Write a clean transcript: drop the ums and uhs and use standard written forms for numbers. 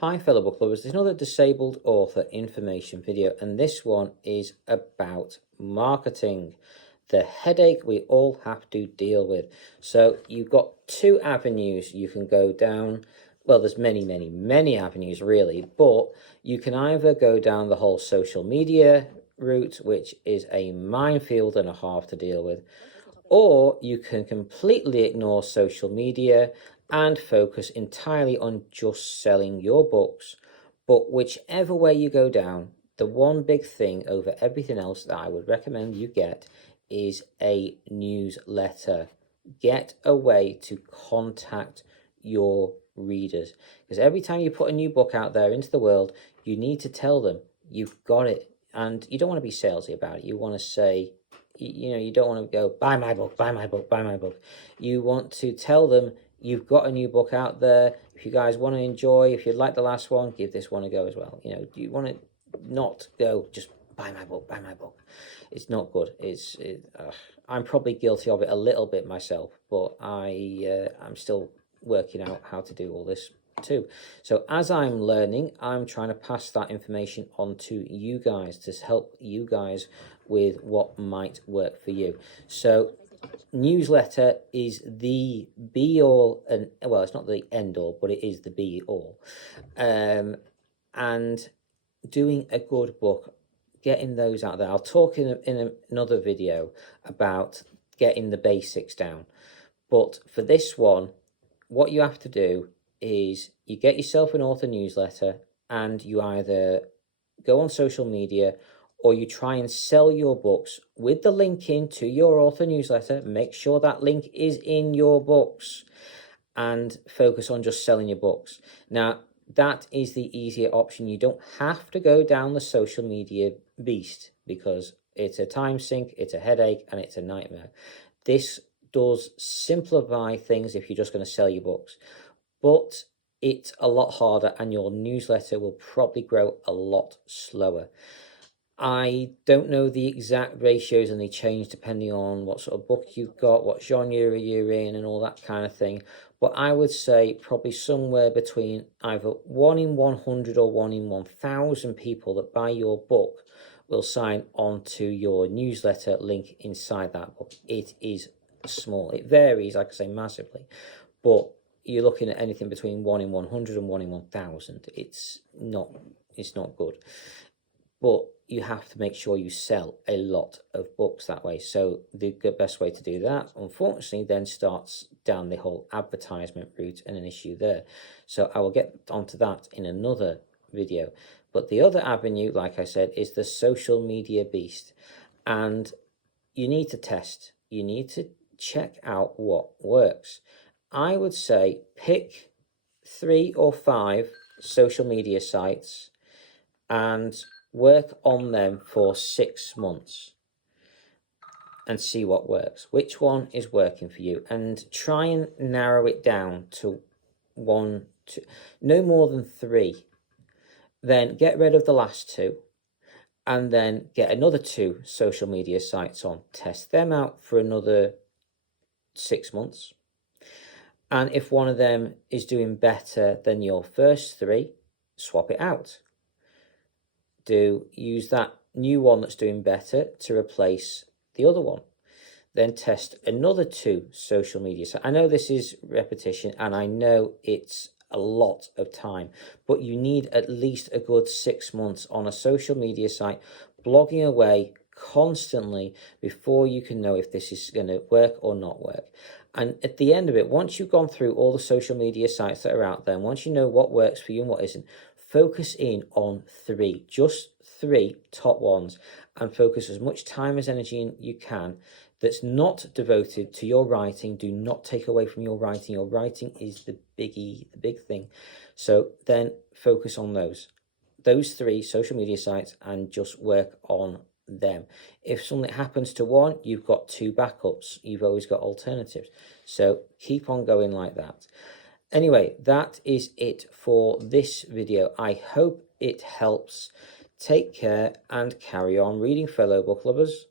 Hi fellow book lovers, there's another disabled author information video, and this one is about marketing, the headache we all have to deal with. So you've got two avenues you can go down. Well, there's many avenues really, but you can either go down the whole social media route, which is a minefield and a half to deal with, or you can completely ignore social media and focus entirely on just selling your books. But whichever way you go down, the one big thing over everything else that I would recommend you get is a newsletter. Get a way to contact your readers, because every time you put a new book out there into the world, you need to tell them you've got it. And you don't want to be salesy about it. You want to say, you don't want to go, buy my book, buy my book, buy my book. You want to tell them you've got a new book out there. If you guys want to enjoy, if you like the last one, give this one a go as well. You want to not go just buy my book, buy my book. It's not good. I'm probably guilty of it a little bit myself, but I'm still working out how to do all this too. So as I'm learning, I'm trying to pass that information on to you guys to help you guys with what might work for you. So newsletter is the be all, and well, it's not the end all, but it is the be all. And doing a good book, getting those out there. I'll talk in another video about getting the basics down, but for this one, what you have to do is you get yourself an author newsletter, and you either go on social media or you try and sell your books with the link into your author newsletter. Make sure that link is in your books and focus on just selling your books. Now, that is the easier option. You don't have to go down the social media beast, because it's a time sink, it's a headache, and it's a nightmare. This does simplify things if you're just going to sell your books, but it's a lot harder, and your newsletter will probably grow a lot slower. I don't know the exact ratios, and they change depending on what sort of book you've got, what genre you're in, and all that kind of thing. But I would say probably somewhere between either 1 in 100 or 1 in 1,000 people that buy your book will sign on to your newsletter link inside that book. It is small. It varies, like I say, massively, but you're looking at anything between 1 in 100 and 1 in 1,000. It's not good, but you have to make sure you sell a lot of books that way. So the best way to do that, unfortunately, then starts down the whole advertisement route, and an issue there. So I will get onto that in another video. But the other avenue, like I said, is the social media beast. And you need to test. You need to check out what works. I would say pick 3 or 5 social media sites and work on them for 6 months and see what works. Which one is working for you, and try and narrow it down to 1, 2, no more than 3. Then get rid of the last 2, and then get another 2 social media sites on. Test them out for another 6 months. And if one of them is doing better than your first 3, swap it out. Use that new one that's doing better to replace the other one. Then test another 2 social media sites. I know this is repetition, and I know it's a lot of time, but you need at least a good 6 months on a social media site, blogging away constantly before you can know if this is going to work or not work. And at the end of it, once you've gone through all the social media sites that are out there, and once you know what works for you and what isn't, focus in on 3, just 3 top ones, and focus as much time as energy you can that's not devoted to your writing. Do not take away from your writing. Your writing is the big thing. So then focus on those 3 social media sites and just work on them. If something happens to one, you've got 2 backups. You've always got alternatives. So keep on going like that. Anyway, that is it for this video. I hope it helps. Take care and carry on reading, fellow book lovers.